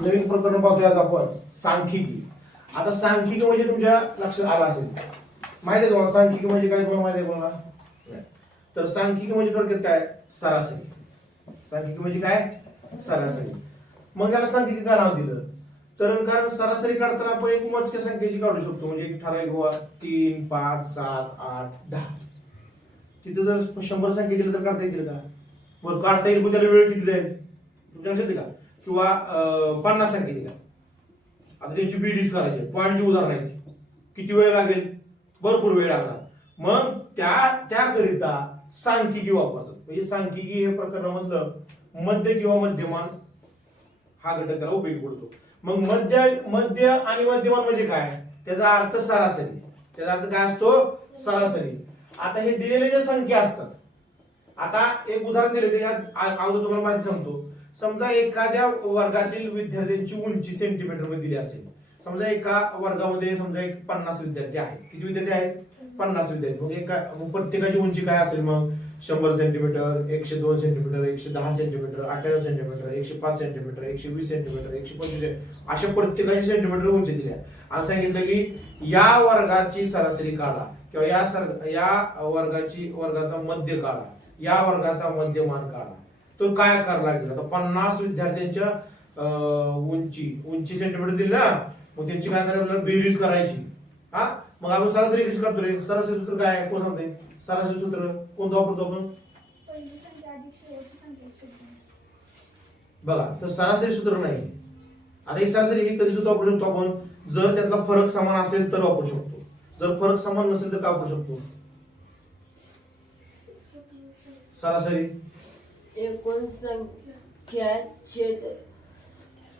नवीन प्रकरण पाहतोय आज आपण. सांख्यिकी. आता सांख्यिकी म्हणजे तुमच्या लक्षात आलं असेल. माहिती आहे तुम्हाला सांख्यिकी म्हणजे काय तुम्हाला माहिती आहे तुम्हाला तर सांख्यिकी म्हणजे थोडक्यात काय? सरासरी. सांख्यिकी म्हणजे काय? सरासरी. मग याला सांख्यिकी का नाव दिलं? तर कारण सरासरी काढताना आपण एक मोजक्या संख्येची काढू शकतो. म्हणजे एक ठराविक गोवा तीन पाच सात आठ दहा. तिथं जर शंभर संख्या दिलं तर काढता येतील का? बरं काढता येईल पण त्याला वेळ किती जाईल? तुमच्या लक्षात का? किंवा पन्नास संख्या दिला आता त्यांची बेरीज करायची पॉईंटची उदाहरण आहेत. किती वेळ लागेल? भरपूर वेळ लागला मग त्या त्याकरिता सांख्यिकी वापरतात. म्हणजे सांख्यिकी हे प्रकरणामधलं मध्य किंवा मध्यमान हा घटक त्याला उपयोगी पडतो. मग मध्य मध्य आणि मध्यमान म्हणजे काय? त्याचा अर्थ सरासरी. त्याचा अर्थ काय असतो? सरासरी. आता हे दिलेले जे संख्या असतात. आता एक उदाहरण दिले ते अगोदर तुम्हाला माहिती सांगतो. समजा एखाद्या वर्गातील विद्यार्थ्यांची उंची सेंटीमीटरमध्ये दिली असेल. समजा एका वर्गामध्ये समजा एक पन्नास विद्यार्थी आहेत. किती विद्यार्थी आहेत? पन्नास विद्यार्थी. मग एका प्रत्येकाची उंची काय असेल मग? शंभर सेंटीमीटर एकशे दोन सेंटीमीटर एकशे दहा सेंटीमीटर अठरा सेंटीमीटर एकशे पाच सेंटीमीटर एकशे वीस सेंटीमीटर एकशे पंचवीस अशा प्रत्येकाची सेंटीमीटर उंची दिली आहे. असं सांगितलं की या वर्गाची सरासरी काढा किंवा या सर या वर्गाची वर्गाचा मध्य काढा. या वर्गाचा मध्यमान काढा. तर काय करायला लागेल? आता पन्नास विद्यार्थ्यांच्या उंची उंची सेंटीमीटर दिली ना मग त्यांची काय करायला बेरीज करायची. हा? मग आपण सरासरी कशी करतो रे? सरासरी सूत्र काय कोण सांगते? सरासरी सूत्र कोणतं वापरतो आपण? बघा तर सरासरी सूत्र नाही. आता ही सरासरी ही कधी सुद्धा वापरू शकतो आपण? जर त्यातला फरक समान असेल तर वापरू शकतो. जर फरक समान नसेल तर काय वापरू शकतो? सरासरी. एकूण संख्या छेद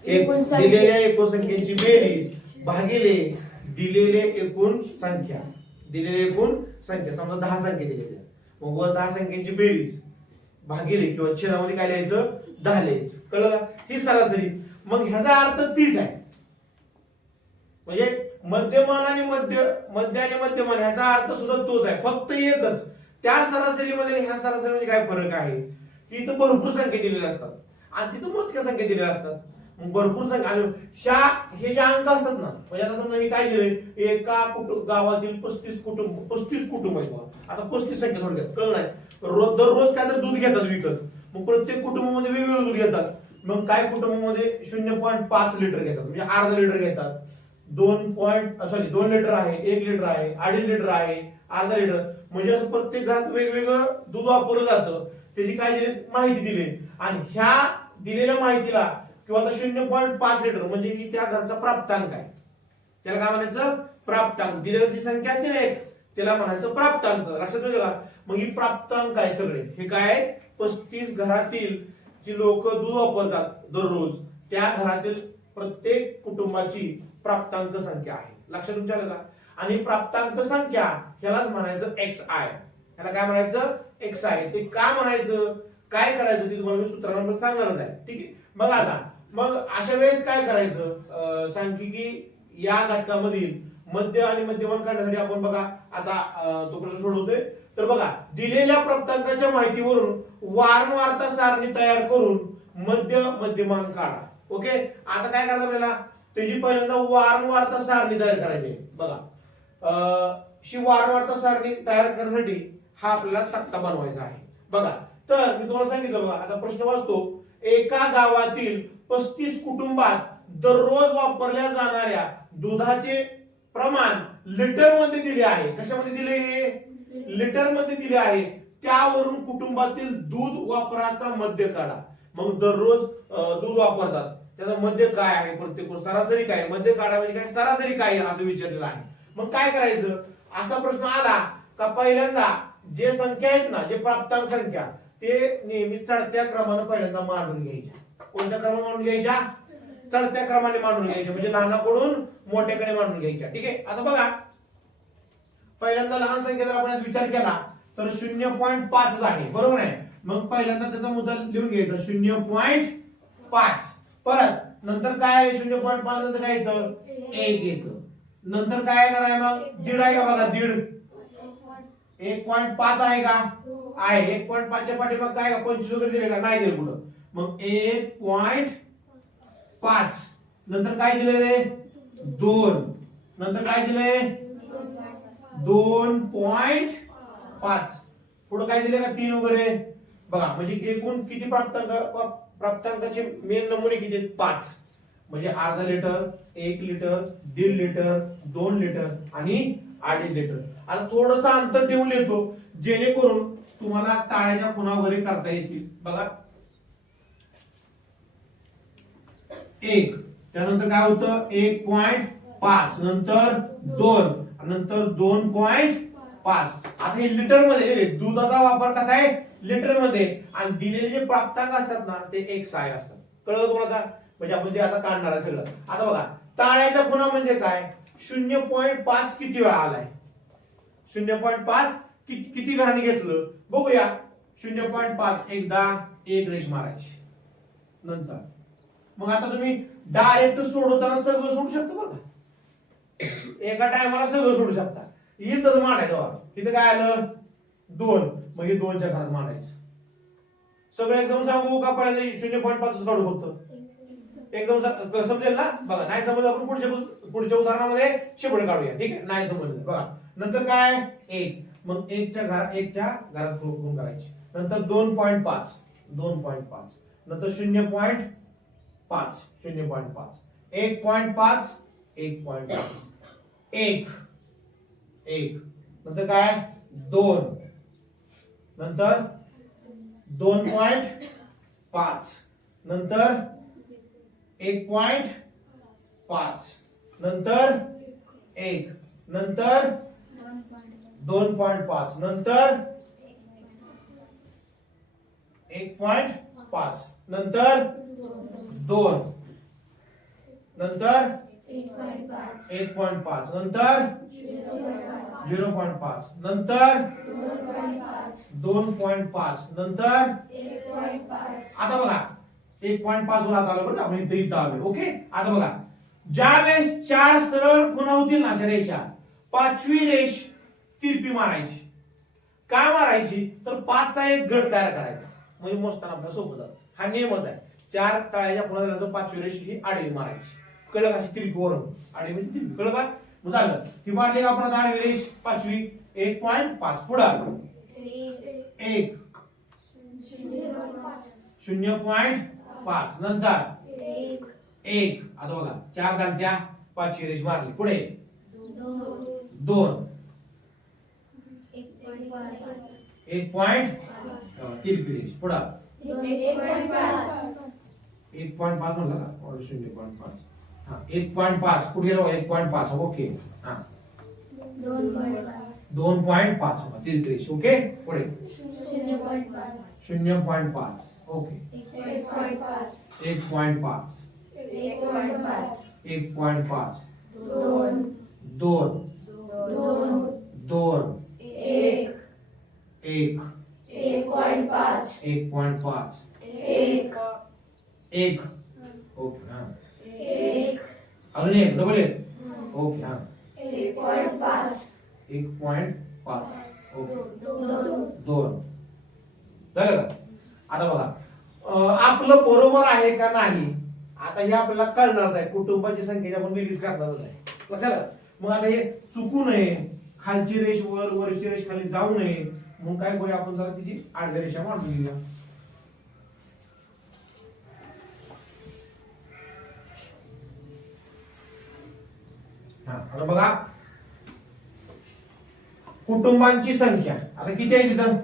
एक एकूण संख्या दिलेल्या एकूण संख्येची बेरीज भागिले दिलेले एकूण संख्या दिलेले एकूण संख्या समजा दहा संख्या दिलेल्या मग वर दहा संख्येची बेरीज भागिले किंवा छेदामध्ये काय लिहायचं? दहा लिहायचं. कळलं का? ही सरासरी. मग ह्याचा अर्थ तीच आहे. म्हणजे मध्यमान आणि मध्य मध्य आणि मध्यमान ह्याचा अर्थ सुद्धा तोच आहे. फक्त एकच. त्या सरासरीमध्ये आणि ह्या सरासरीमध्ये काय फरक आहे? की इथं भरपूर संख्या दिलेल्या असतात. आणि तिथं मोजक्या संख्या दिलेल्या असतात. मग भरपूर संख्या आणि शा हे जे अंक असतात ना म्हणजे आता समजा हे काय दिले एका कुटुंब गावातील पस्तीस कुटुंब पस्तीस कुटुंब आहेत आता पस्तीस संख्या थोडक्यात कळलं नाही? रोज दररोज काय तर दूध घेतात विकत. मग प्रत्येक कुटुंबामध्ये वेगवेगळं दूध घेतात. मग काय कुटुंबामध्ये? शून्य पॉईंट पाच लिटर घेतात. म्हणजे अर्धा लिटर घेतात. दोन पॉईंट सॉरी दोन लिटर आहे एक लिटर आहे अडीच लिटर आहे अर्धा लिटर. म्हणजे असं प्रत्येक घरात वेगवेगळं दूध वापरलं जातं. त्याची काय दिली? माहिती दिली. आणि ह्या दिलेल्या माहितीला किंवा आता शून्य पॉईंट पाच लिटर म्हणजे ही त्या घरचा प्राप्तांक आहे. त्याला काय म्हणायचं? प्राप्तांक. दिलेली जी संख्या असते ना एक त्याला म्हणायचं प्राप्तांक. लक्षात ठेवलं का मग ही प्राप्तांक आहे सगळे. हे काय आहे? पस्तीस घरातील जी लोक दूध वापरतात दररोज त्या घरातील प्रत्येक कुटुंबाची प्राप्तांक संख्या आहे. लक्षात तुमच्या का आणि प्राप्तांक संख्या ह्यालाच म्हणायचं एक्स आय त्याला काय म्हणायचं? एक्स आहे ते का म्हणायचं? काय करायचं ते तुम्हाला मी सूत्रांवर सांगणारच आहे. ठीक आहे? मग आता मग अशा वेळेस काय करायचं? अं, सांख्यिकी या घटकामधील मध्य आणि मध्यमान काढण्यासाठी आपण बघा आता तो प्रश्न सोडवतोय. तर बघा दिलेल्या प्राप्तांकाच्या माहितीवरून वारंवारता सारणी तयार करून मध्य मध्यमान काढा. ओके? आता काय करायचं आपल्याला? त्याची पहिल्यांदा वारंवारता सारणी तयार करायची आहे. बघा अं, वारंवारता सारणी तयार करण्यासाठी हा आपल्याला तक्ता बनवायचा आहे. बघा तर मी तुम्हाला सांगितलं बघा आता प्रश्न वाचतो. एका गावातील पस्तीस कुटुंबात दररोज वापरल्या जाणाऱ्या दुधाचे प्रमाण लिटरमध्ये दिले आहे. कशामध्ये दिले हे? लिटरमध्ये दिले आहे. त्यावरून कुटुंबातील दूध वापराचा मध्य काढा. मग दररोज दूध वापरतात. त्याचा मध्य काय आहे? प्रत्येक सरासरी काय मध्य काढा म्हणजे काय? सरासरी काय आहे? असं विचारलेलं आहे. मग काय करायचं? असा प्रश्न आला का पहिल्यांदा जे संख्या आहेत ना जे प्राप्तांक संख्या ते नेहमी चढत्या क्रमाने पहिल्यांदा मांडून घ्यायच्या. कोणत्या क्रमाने मांडून घ्यायच्या? चढत्या क्रमाने मांडून घ्यायच्या. म्हणजे लहानाकडून मोठ्याकडे मांडून घ्यायच्या. ठीक आहे? आता बघा. पहिल्यांदा लहान संख्या जर आपण विचार केला तर शून्य पॉईंट पाच आहे. बरोबर आहे? मग पहिल्यांदा त्याचा मुद्दा लिहून घ्यायचा. शून्य पॉईंट पाच. परत नंतर काय आहे? शून्य पॉईंट पाच नंतर काय येतं? एक येतं. नंतर काय येणार आहे मग? दीड आहे का बघा? दीड. एक पॉईंट पाच आहे का? आहे. एक पॉईंट पाचच्या पाठीमाग काय? का पंचवीस वगैरे दिले का? नाही दिले कुठं? मग एक पॉईंट पाच. नंतर काय दिले रे? दोन. नंतर काय दिले? दोन पॉइंट पाच. पुढे काय दिले का? तीन वगैरे. बघा म्हणजे एकूण किती प्राप्तांक प्राप्तांकाचे मेन नमुने किती पाच. म्हणजे अर्धा लिटर एक लिटर दीड लिटर दोन लिटर आणि अडीच लिटर. आता थोडस अंतर देऊन येतो जेणेकरून तुम्हाला ताळ्याच्या खुणा वगैरे करता येतील. बघा. एक. त्यानंतर काय होतं? एक पॉइंट पाच. नंतर दोन. नंतर दोन पॉइंट पाच. आता हे लिटरमध्ये दुधाचा वापर कसा आहे? लिटरमध्ये आणि दिलेले जे प्राप्तांक असतात ना ते एक साय असतात. कळलं तुम्हाला का? म्हणजे आपण जे आता काढणार आहे सगळं. आता बघा. ताळ्याच्या खुणा म्हणजे काय? शून्य पॉईंट पाच किती वेळा आलाय? शून्य पॉईंट पाच किती किती घरांनी घेतलं? बघूया. शून्य पॉईंट पाच. एकदा एक रेष मारायची. नंतर. मग आता तुम्ही डायरेक्ट सोडवताना सगळं सोडू शकता बरं का? एका टायमाला सगळं सोडू शकता. इथंच मांडायचं तिथं काय आलं? दोन. मग हे दोनच्या घरात मांडायचं. सगळं एकदम सांगू का पहिल्यांदा शून्य पॉईंट पाच काढू फक्त? एकदम समजेल ना? बघा नाही समजलं आपण पुढच्या पुढच्या उदाहरणामध्ये शेपड काढूया. ठीक आहे? नाही समजलं. बघा नंतर काय? एक. मग एकच्या घरात एकच्या घरात गुण करायची. नंतर दोन पॉईंट पाच. दोन पॉईंट पाच. नंतर शून्य पॉईंट पाच. शून्य पॉईंट पाच. एक पॉईंट पाच एक पॉईंट पाच. एक. एक. नंतर काय? दोन. नंतर दोन पॉईंट पाच. नंतर एक पॉइंट पाच. नंतर एक. नंतर दोन पॉइंट पाच. नंतर एक पॉइंट पाच. नंतर दोन. नंतर एक पॉइंट पाच. नंतर झिरो पॉइंट पाच. नंतर दोन पॉइंट पाच. नंतर आता बघा. एक पॉइंट पाच वर आता आलं बरं का? आपण इथे इथं आलोय. ओके आता बघा. ज्या वेळेस चार सरळ खुणा होतील ना अशा रेषा पाचवी रेष तिरपी मारायची. काय मारायची? तर पाचचा एक गड तयार करायचा. म्हणजे मोजताना आपलं सोपं जातं. हा नियमच आहे. चार तळ्याच्या खुणा झाल्यानंतर पाचवी रेष ही आडवी मारायची. कळलं का अशी तिरपी वरून. आडवी म्हणजे तिरपी. कळलं का झालं. ही मारली का आपण आडवी रेष? पाचवी. एक पॉइंट पाच. पुढे. एक. शून्य पॉइंट पाच नंतर एक. आता बघा चार घालत्या पाचशे रेष मारली. पुढे. दोन. एक पॉइंट तिरपी रेष पुढा. एक पॉइंट पाच. म्हणला का? शून्य पॉइंट पाच. हा एक पॉइंट पाच. पुढे गेलो? एक पॉइंट पाच. ओके. हा. दोन पॉइंट पाच. तिरपी रेष ओके? पुढे. शून्य पॉइंट पाच. ओके. एक पॉइंट पाच. एक पॉइंट पाच. दोन. दोन. एक. एक. पॉइंट पाच. एक ओके हा. अजून एक डबल एक. ओके हा. एक पॉइंट पाच. ओके. दोन. झालं का? आता बघा. आपलं बरोबर आहे का नाही? आता हे आपल्याला कळणार आहे कुटुंबाची संख्या आपण बेरीज करणारच आहे लक्षात मग आता हे चुकू नये. खालची रेष वर वरची रेष खाली जाऊ नये. मग काय करूया आपण? जरा तिची आडव्या रेषा मांडून घेऊया. आता बघा. कुटुंबांची संख्या. आता किती आहे तिथं?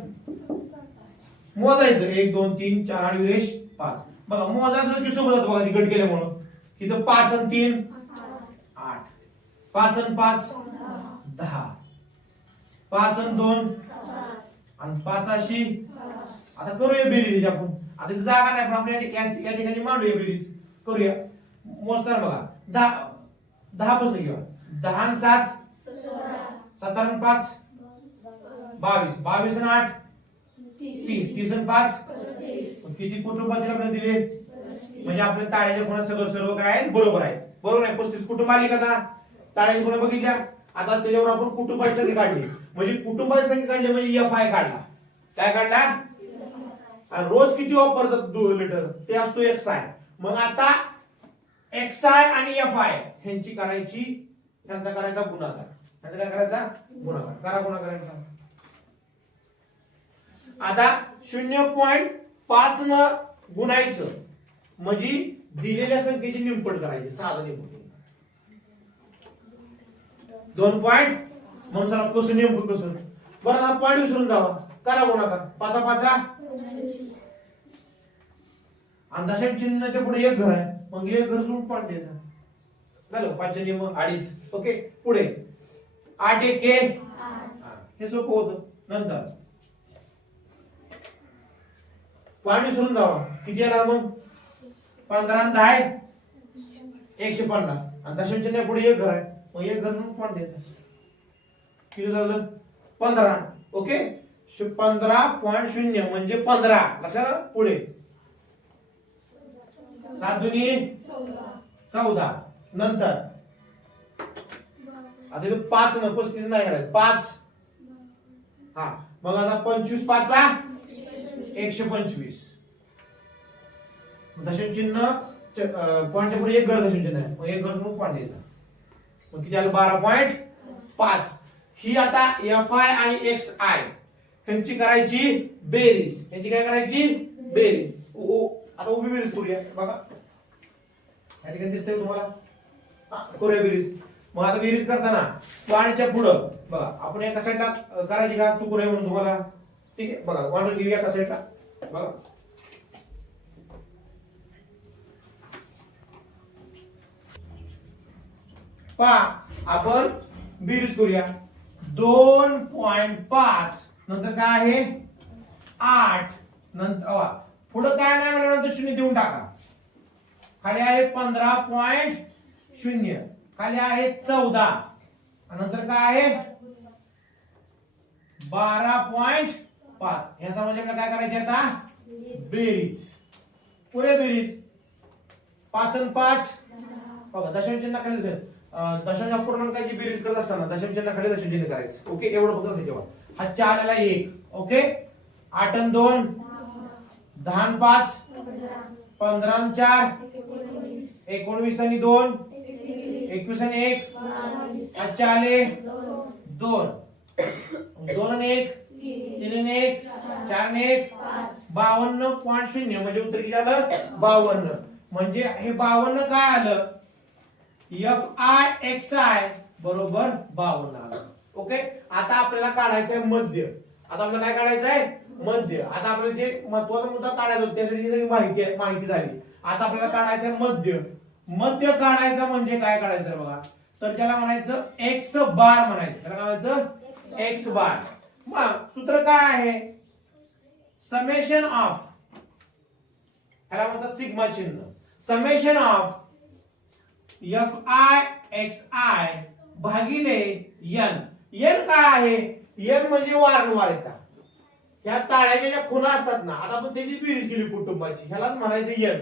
मोजायचं. एक दोन तीन चार आणि विरेश पाच. बघा मोजायचं म्हणजे की सोबत जातं बघा ती गट म्हणून. तिथं पाच आणि तीन. आठ. पाच आणि पाच दहा. पाच आणि दोन. आणि पाचाशी आता करूया बेरीज आपण. आता जागा नाही पण आपण या- या या ठिकाणी मांडूया बेरीज. करूया. मोजताना बघा. दहा दहा पासून घेऊया. दहा आणि सात. सात आणि पाच. बावीस. बावीस आणि आठ. तीस. तीस आणि पाच? किती कुटुंबातील आपल्याला दिले? म्हणजे आपल्या ताळ्याच्या कोणा सगळं सर्व काय आहे? बरोबर आहे. बरोबर आहे. पस्तीस कुटुंब आली का ताळ्याच्या कोणा बघितल्या? आता त्याच्यावर आपण कुटुंबाची संख्या काढली. म्हणजे कुटुंबाची संख्या काढली म्हणजे एफ आय काढला. काय काढला? आणि रोज किती वापरतात दोन लिटर? ते असतो एक साय मग आता एक्स आय आणि एफ आय ह्यांची करायची त्यांचा करायचा गुणाकार. त्यांचा काय करायचा? गुणाकार. करा गुणाकारांचा. आता शून्य पॉईंट पाच न गुणायचं म्हणजे दिलेल्या संख्येची निमपट करायची साधं निमपट. दोन पॉईंट मग सर कसं नेमकं कसं? बरं आता पॉईंट विसरून जावा. करा गुणाकार पाचा पाचा. दशांश चिन्हाच्या पुढे एक घर आहे. मग एक घर सोडून पॉईंट द्यायचा झालं पाचशे निम अडीच. ओके पुढे. आठ एक हा, हे सोपं होतं. नंतर. पाणी विसरून जावा. किती येणार मग? पंधरा दहा आहे? एकशे पन्नास. आणि दशांश पुढे एक घर आहे. मग एक घर पण देत किती झालं? पंधरा. ओके? पंधरा पॉईंट शून्य म्हणजे पंधरा. लक्षात पुढे. सात दुनी चौदा. नंतर. आता इथं पाच न पस्तीस नाही करायचं पाच. हा. मग आता पंचवीस पाचा एकशे पंचवीस. दशम चिन्ह पॉईंट पुढे एक घर दशम चिन्ह आहे. मग एक घर सोडून पॉईंट द्यायचा मग किती आलं? बारा पॉईंट पाच. ही आता एफ आय आणि एक्स आय ह्यांची करायची बेरीज. ह्यांची काय करायची? बेरीज. ओ आता उभी बेरीज करूया. बघा. या ठिकाणी दिसतंय तुम्हाला? करूया बेरीज. मग आता बेरीज करताना पॉईंटच्या पुढं. बघा आपण एका साईडला करायची का? चुकून आहे म्हणून तुम्हाला. ठीक आहे बघा वाढून घेऊया का साईडला बघा. पहा आपण बेरीज करूया. दोन पॉइंट पाच नंतर काय आहे? आठ. नंतर पुढं काय नाही म्हणल्यानंतर शून्य देऊन टाका. खाली आहे पंधरा पॉइंट शून्य. खाली आहे चौदा. नंतर काय आहे? बारा पॉइंट पाच. ह्याचा म्हणजे आपल्याला काय करायचे आता? बेरीज. पुढे बेरीज. पाच आणि पाच. बघा दशम चिन्ह खाली दिसेल. अं, दशांश अपूर्णांकाची बेरीज करत असताना दशम चिन्ह खाली दशम चिन्ह करायचं. ओके? एवढं फक्त त्याच्यावर हा चार आला एक. ओके? आठ आणि दोन. दहा पाच. पंधरा चार. एकोणवीस आणि दोन. एकवीस आणि एक. आले दोन. दोन आणि एक. तीन एक चार एक बावन्न पॉईंट शून्य म्हणजे उत्तर किती आलं? बावन्न. म्हणजे हे बावन्न काय आलं? एफ आय एक्स आय बरोबर बावन्न आलं. ओके? आता आपल्याला काढायचं आहे मध्य. आता आपल्याला काय काढायचं आहे मध्य. आता आपल्याला जे महत्त्वाचा मुद्दा काढायचा होता त्यासाठी सगळी माहिती आहे माहिती झाली. आता आपल्याला काढायचं आहे मध्य. मध्य काढायचं म्हणजे काय काढायचं बघा? तर त्याला म्हणायचं एक्स बार म्हणायचं. त्याला काय म्हणायचं? एक्स बार मग सूत्र काय आहे? समेशन ऑफ ह्याला म्हणतात सिग्मा चिन्ह. Summation of f i x i भागिले एन एन काय आहे? एन म्हणजे वारंवारिता. या ताळ्याच्या ज्या खुणा असतात ना आता आपण त्याची बेरीज केली कुटुंबाची. ह्यालाच म्हणायचं एन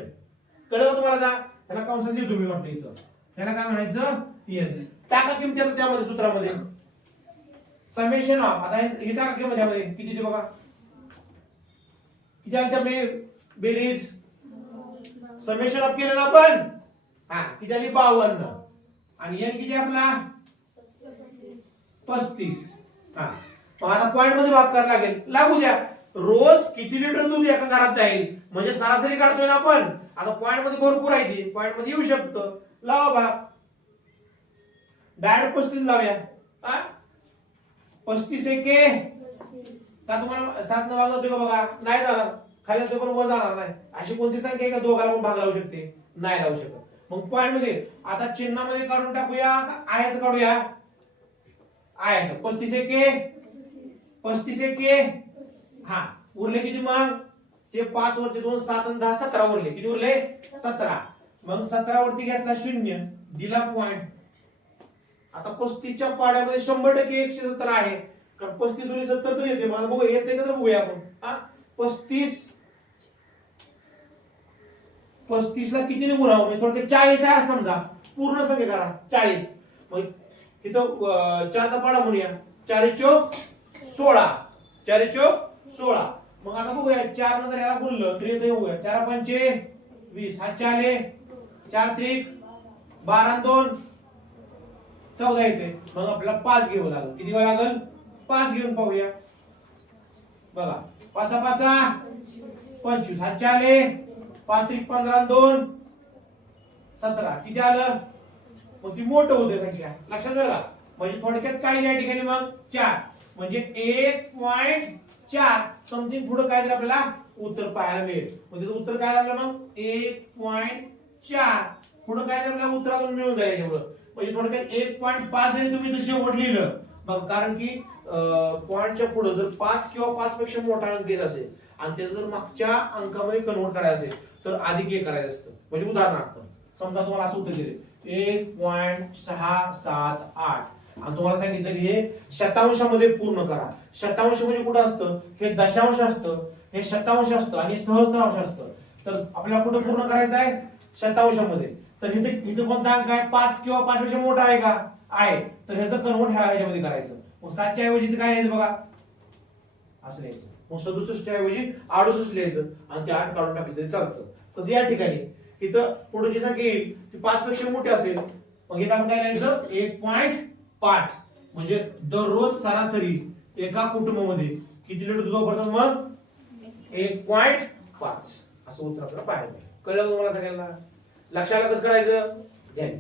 कळलं तुम्हाला का ह्याला कंसात लिहितो मी वाटलं इथं. ह्याला काय म्हणायचं? एन टाका किमती आता त्यामध्ये सूत्रामध्ये. समेशन ऑफ आता हे- हे टाका किंमत ह्यामध्ये किती ते बघा किती आली आपली? बेरीज? समेशन ऑफ केलं ना आपण? हा किती आली? बावन्न. आणि एन किती आपला? पस्तीस. हा. मला आता पॉइंटमध्ये भाग करायला लागेल. लागू द्या. रोज किती लिटर दूध एका घरात जाईल? म्हणजे सरासरी काढतोय ना आपण? आता पॉइंटमध्ये भरपूर आहे ती. पॉइंटमध्ये येऊ शकतं. लावा भाग डायरेक्ट पस्तीस लावूया. हा? पस्तीस एके का? तुम्हाला सात न भाग होते का बघा? नाही जाणार. खाली असते पण वर जाणार नाही. अशी कोणती संख्या आहे का? दोघाला पण भाग लावू शकते. नाही लावू शकत. मग पॉईंटमध्ये आता चिन्हामध्ये काढून टाकूया आयस काढूया? आयस पस्तीस एके पस्तीस एके हा. उरले किती मग? ते पाच वरचे दोन सात आणि दहा सतरा उरले. किती उरले? सतरा. मग सतरा वरती घेतला शून्य. दिला पॉईंट आता पस्तीसच्या पाड्यामध्ये शंभर टक्के एकशे सत्तर आहे. कारण पस्तीस दोन्ही सत्तर तर येते. मला बघू येते का तर बघूया आपण. हा? पस्तीस. पस्तीस ला किती गुणावं म्हणजे थोडक्यात चाळीस आहे समजा. पूर्ण संख्या करा. चाळीस. मग इथं चारचा पाडा म्हणूया. चारी चोक सोळा. चारी चोक सोळा. मग आता बघूया चार नंतर याला बोललं तरी येऊया. चार पंचे वीस. हा चाले चार त्रिक. बारा दोन. चौदा येते. मग आपल्याला पाच घ्यावं लागेल. किती घ्यावं लागेल? पाच घेऊन पाहूया. बघा. पाचा पाचा. पंचवीस. हातचे आले. पाच त्रिक पंधरा दोन. सतरा. किती आलं? मग ती मोठं होते संख्या. लक्षात झाला म्हणजे थोडक्यात काय या ठिकाणी मग? चार. म्हणजे एक पॉइंट चार. समथिंग पुढे काय तर आपल्याला उत्तर पाहायला मिळेल. म्हणजे उत्तर काय लागलं मग? एक पॉइंट चार. पुढे काय तर आपल्याला उत्तर अजून मिळून जाईल एवढं म्हणजे थोडक्यात एक पॉईंट पाच जरी तुम्ही तशी शेवट लिहिलं मग कारण की पॉईंटच्या पुढे जर पाच किंवा पाच पेक्षा मोठा अंक येत असेल आणि त्याचं जर मागच्या अंकामध्ये कन्वर्ट करायचं असेल तर अधिक एक करायचं असतं. म्हणजे उदाहरणार्थ समजा तुम्हाला असं उत्तर दिले. एक पॉईंट सहा सात आठ. आणि तुम्हाला सांगितलं की हे शतांशामध्ये पूर्ण करा. शतांश म्हणजे कुठं असतं? हे दशांश असतं हे शतांश असतं आणि सहस्त्रांश असतं. तर आपल्याला कुठं पूर्ण करायचं आहे? शतांशामध्ये. तर इथे इथे कोणता अंक आहे? पाच किंवा पाच पेक्षा मोठा आहे का? आहे. तर ह्याचं कन्वर्ट ह्या ह्याच्यामध्ये करायचं. मग सातच्या ऐवजी इथे काय लिहायचं बघा? असं लिहायचं. मग सदुसष्टच्या ऐवजी अडुसष्ट लिहायचं. आणि ते आठ काढून टाकलं तरी चालतं. तसं या ठिकाणी. इथं पुढे जी संख्या येईल. ती पाच पेक्षा मोठी असेल. मग इथं आपण काय लिहायचं? एक पॉइंट पाच. म्हणजे दररोज सरासरी एका कुटुंबामध्ये किती लिटर दूध वापरतात मग? एक पॉइंट पाच. असं उत्तर आपल्याला पाहायला कळलं तुम्हाला सगळ्यांना? लक्षाला कसं करायचं ध्यान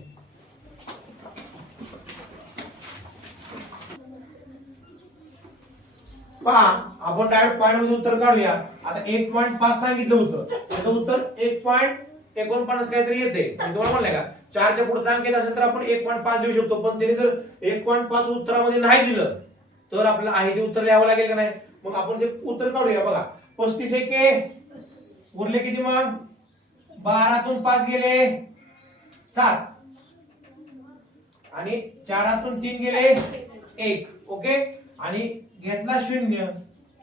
पहा आपण डायरेक्ट पॉईंटमध्ये उत्तर काढूया. आता एक पॉईंट पाच सांगितलं होतं. त्याचं उत्तर एक पॉईंट एकोणपन्नास काहीतरी येते. तुम्हाला म्हणलंय का? चारच्या पुढे सांगितलं असेल तर आपण एक पॉईंट पाच देऊ शकतो. पण त्याने जर एक पॉईंट पाच उत्तरामध्ये नाही दिलं तर आपल्याला आहे ते उत्तर लिहावं लागेल का नाही? मग आपण ते उत्तर काढूया बघा. पस्तीस एक उरले किती मग? बारातून पाच गेले. सात. आणि चारातून तीन गेले. एक. ओके? आणि घेतला शून्य.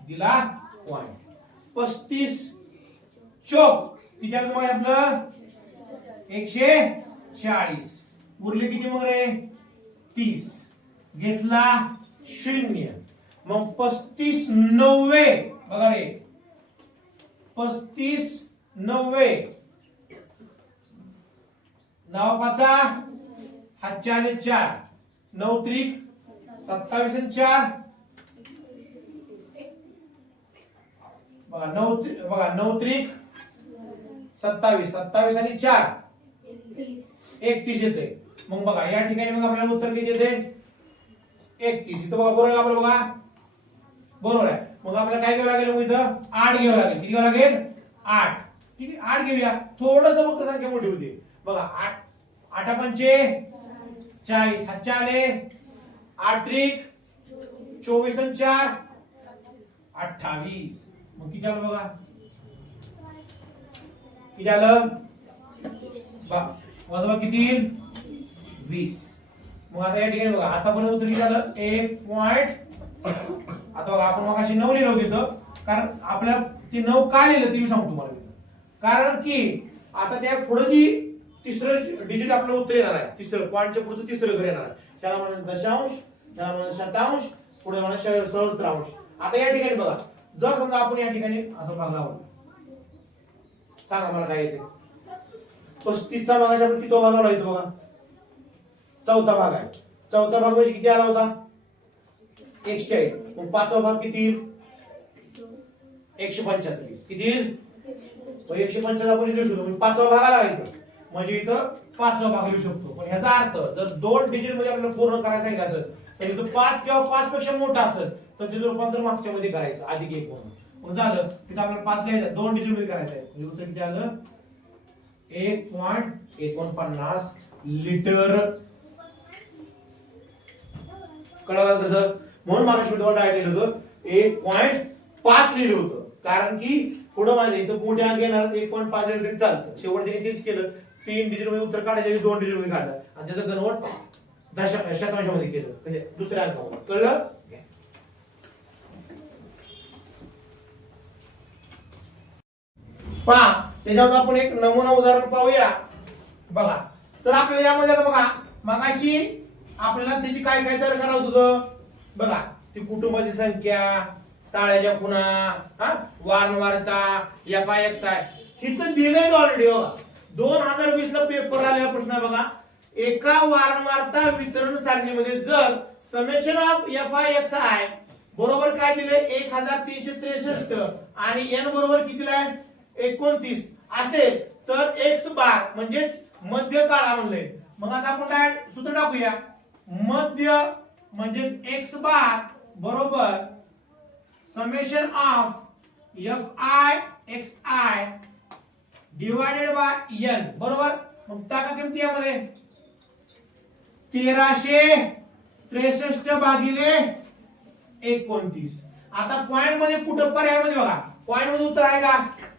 दिला पॉइंट पस्तीस. चोक किती आलं मग आपलं? एकशे चाळीस. उरले किती मग रे? तीस. घेतला शून्य. मग पस्तीस नव्वे. बघा रे. पस्तीस नव्वे. नाव पाचा हातच्या आणि चार. नऊ त्रिक सत्तावीस आणि चार. बघा नऊ बघा नऊ त्रिक सत्तावीस. सत्तावीस आणि चार. एकतीस येते. मग बघा या ठिकाणी मग आपल्याला उत्तर किती येते? एकतीस. इथं बघा बरोबर आहे आपलं बघा. बरोबर आहे. मग आपल्याला काय घ्यावं लागेल मग इथं? आठ घ्यावं लागेल. किती घ्यावं लागेल? आठ. ठीक आहे? आठ घेऊया. थोडस फक्त संख्या मोठी होती. बघा आठ आठा पंचे चाळीस. हातच्या आले आठ त्रिक चोवीस आणि चार अठ्ठावीस. मग किती आलं बघा? किती आलं? बा- वजा किती येईल? वीस. मग आता या ठिकाणी बघा आतापर्यंत उत्तर किती झालं एक पॉईंट. आता बघा आपण मग अशी नऊ लिहिलं होतं कारण आपल्या ती नऊ का लिहिलं ते मी सांगतो तुम्हाला. कारण की आता त्या पुढे जी तिसरं डिजिट आपलं उत्तर येणार आहे. तिसरं पॉईंटच्या पुढचं तिसरं घर येणार आहे. त्याला म्हणा दशांश त्याला म्हणा शतांश पुढे म्हणा श- सहस्त्रांश. आता या ठिकाणी बघा. जर समजा आपण या ठिकाणी असं भाग लावला हो. सांगा मला काय येते. पस्तीसचा भागाच्या आपण किती भाग लावला येतो बघा? चौथा भाग आहे. चौथा भाग म्हणजे किती आला होता? एकशे चाळीस मग पाचवा भाग किती येईल? एकशे पंच्याहत्तर किती येईल? एकशे पंच्याहत्तर आपण इथे शोधू म्हणजे पाचवा भाग आला इथं? म्हणजे इथं पाचवा भाग लिहू शकतो. पण ह्याचा अर्थ जर दोन डिजिटमध्ये आपल्याला पूर्ण करायचं सांगितलं असेल तर इथं पाच किंवा पाच पेक्षा मोठा असेल तर तिथं रूपांतर मागच्या मध्ये करायचं अधिक एक म्हणून. मग झालं तिथं आपल्याला पाच घ्यायचं दोन डिजिटमध्ये करायचं आहे. म्हणजे उत्तर किती आलं? एक पॉइंट एकोणपन्नास लिटर कळलं कसं म्हणून मागाशी मी तुम्हाला लिहिलं होतं एक पॉइंट पाच लिहिलं होतं. कारण की पुढं माहिती इथं मोठे अंक येणार एक पॉईंट पाच लिटर तरी चालतं. शेवट त्यांनी तेच केलं. तीन डिजिटमध्ये उत्तर काढायचं दोन डिजिटमध्ये काढलं आणि त्याचं कन्वर्ट दशा शतांशामध्ये केलं. म्हणजे दुसऱ्या अंकावर. कळलं? पहा त्याच्यावर आपण एक नमुना उदाहरण पाहूया. बघा. तर आपल्याला यामध्ये आता बघा मगाशी आपल्याला त्याची काय काय तयार करावं होतं? बघा. ती कुटुंबाची संख्या ताळ्याच्या खुणा हा? वारंवारता एफ आय एक्स आय ही तर दिलंय ऑलरेडी बघा. दोन हजार वीस ला पेपर आलेला प्रश्न आहे बघा. एका वारंवारता वितरण सारणीमध्ये जर summation of f i x i बरोबर काय दिले एक हजार तीनशे त्रेसष्ट आणि एन बरोबर कितीला आहे एकोणतीस. असेल तर एक्स बार म्हणजेच मध्य काळा म्हणले. मग आता आपण काय सूत्र टाकूया? मध्य म्हणजेच एक्स बार बरोबर summation of f i x i divided by n बरोबर? मग टाका किमती यामध्ये? तेराशे त्रेसष्ट भागिले एकोणतीस. आता पॉइंटमध्ये कुठं पर्यायमध्ये बघा? पॉइंटमध्ये उत्तर आहे का?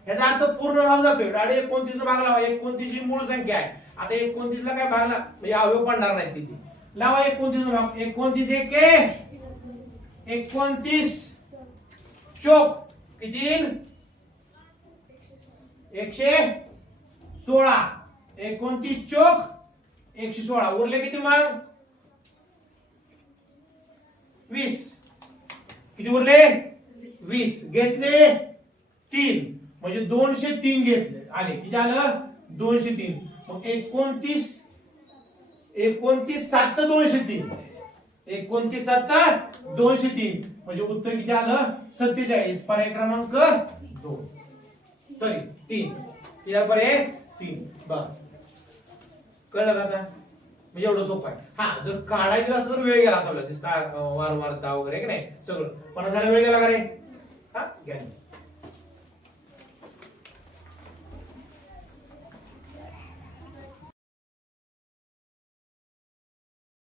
याचा अर्थ पूर्ण भाग जातोय. डायरेक्ट एकोणतीस भाग लावा. एकोणतीस ही मूळ संख्या आहे. आता एकोणतीस ला काय भागला म्हणजे अवयव पडणार नाही तिथे. लावा एकोणतीस भाग. एकोणतीस एक एकोणतीस. चोक किती एकशे सोळा. एकोणतीस चोक एकशे सोळा. उरले किती मग? वीस. किती उरले? वीस. घेतले तीन. म्हणजे दोनशे तीन घेतले. आले. किती आलं? दोनशे तीन. मग एकोणतीस एकोणतीस सात दोनशे तीन. एकोणतीस सात दोनशे तीन. म्हणजे उत्तर किती आलं? सत्तेचाळीस. पर्याय क्रमांक दोन. सॉरी तीन. या पर्याय तीन. बर. कळलं का आता? म्हणजे एवढं सोपं आहे. हा जर काढायचं असं तर वेळ गेला असा वारंवारता वगैरे की नाही? सगळं. पण झाला वेळ गेला का रे? हा घ्या.